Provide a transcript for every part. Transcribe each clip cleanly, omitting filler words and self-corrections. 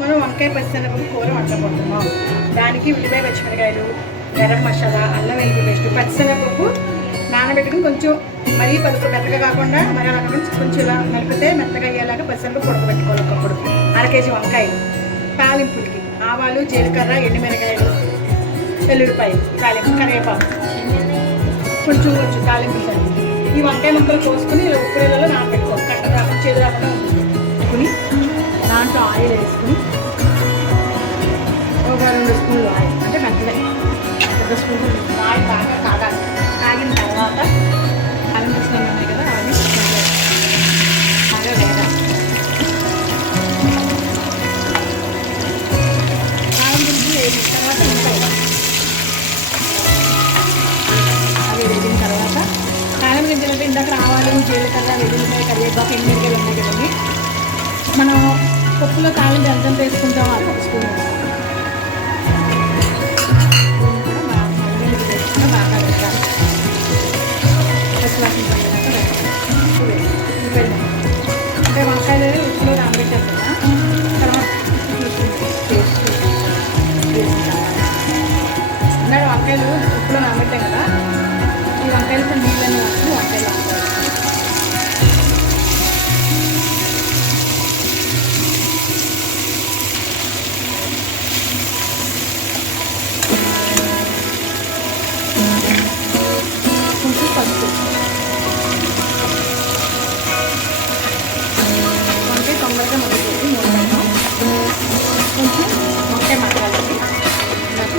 మనం వంకాయ పచ్చిశనగపప్పు కూర వండబోతున్నాం. దానికి ఉల్లిపాయ, పచ్చిమిరకాయలు, గరం మసాలా, అల్లం వెల్లుల్లి పేస్ట్, పచ్చిశనగపప్పు నానబెట్టుకుని కొంచెం మరీ మెత్తగా కాకుండా మరి అలా కొంచెం ఇలా నలిపితే మెత్తగా అయ్యేలాగా పచ్చిశనగపప్పు ఉడకబెట్టుకోవాలి. ఒకప్పుడు 1 కేజీ వంకాయలు, తాలింపులకి ఆవాలు, జీలకర్ర, ఎండుమిరకాయలు, వెల్లుల్లిపాయలు, తాలింపు, కరివేపాకు, కొంచెం తాలింపు. ఈ వంకాయ ముక్కలు కోసుకుని ఉప్పు నీళ్ళలో నానబెట్టుకోవాలి. కట్ట రాకుండా చేదు రాకుండా ఉంటుంది. దాంట్లో ఆయిల్ వేసుకుని ఒక 2 స్పూన్లు ఆయిల్, అంటే మెత్తగా 2 స్పూన్లు ఆయిల్ బాగా కాగాలి. కాగిన తర్వాత అల్లం తీసుకుని ఉన్నాయి కదా, అవన్నీ బాగా వేగాలి. కారం గురించి వేసిన తర్వాత ఉంటాయి. అవి వేగిన తర్వాత కారం గింజలంటే ఇందాక ఆవాలు, జీలకర్ర, వెల్లుల్లిపాయ, కరివేపాకు, ఎండుమిరకాయలు ఉన్నాయి కదండి. మనం పప్పులో తాలింపు ఎంత వేసుకుంటాం 1 స్పూన్ బాగా పెట్టాలి. పచ్చివాసన అంటే వంకాయలు ఉప్పులో నానబెట్టారు కదా, తర్వాత ఇందాక వంకాయలు ఉప్పులో నానబెట్టాం కదా, ఈ వంకాయలు నీళ్ళని వచ్చి వంకాయలు వంకాయ తొందరగా మగ్గుతుంది. మూడేమో కొంచెం వంకాయ మగ్గాలండి. నాకు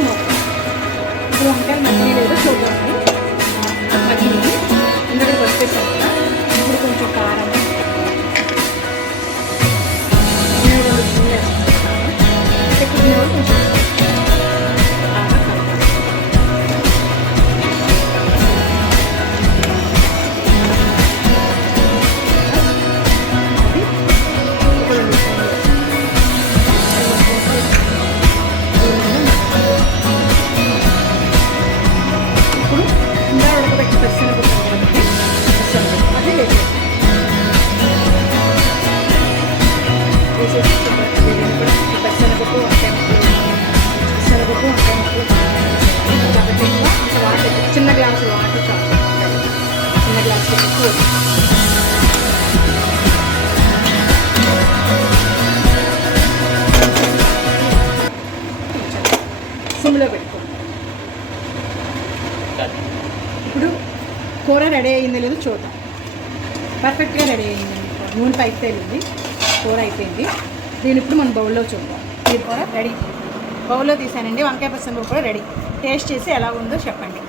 ఇప్పుడు వంకాయలు మగ్గి లేదో చూద్దామండి. మగ్గింది ఇందులో వచ్చేసాం కదా. ఇప్పుడు కొంచెం కారం 2 స్పూన్లు వేసుకుంటాము. ఎక్కువ కొంచెం చిన్న గ్లాసు వాటర్ చాలు. చిన్న గ్లాసు ఎక్కువ సిమ్లో పెట్టుకోండి. ఇప్పుడు కూర రెడీ అయ్యిందో లేదో చూద్దాం. పర్ఫెక్ట్గా రెడీ అయ్యిందండి. నూనె పైకి తేలింది, కూర అయిపోయింది. దీని ఇప్పుడు మనం బౌల్లో చూద్దాం. ఈ కూర రెడీ. బౌల్లో తీసానండి. వంకాయ పచ్చడి కూడా రెడీ. టేస్ట్ చేసి ఎలా ఉందో చెప్పండి.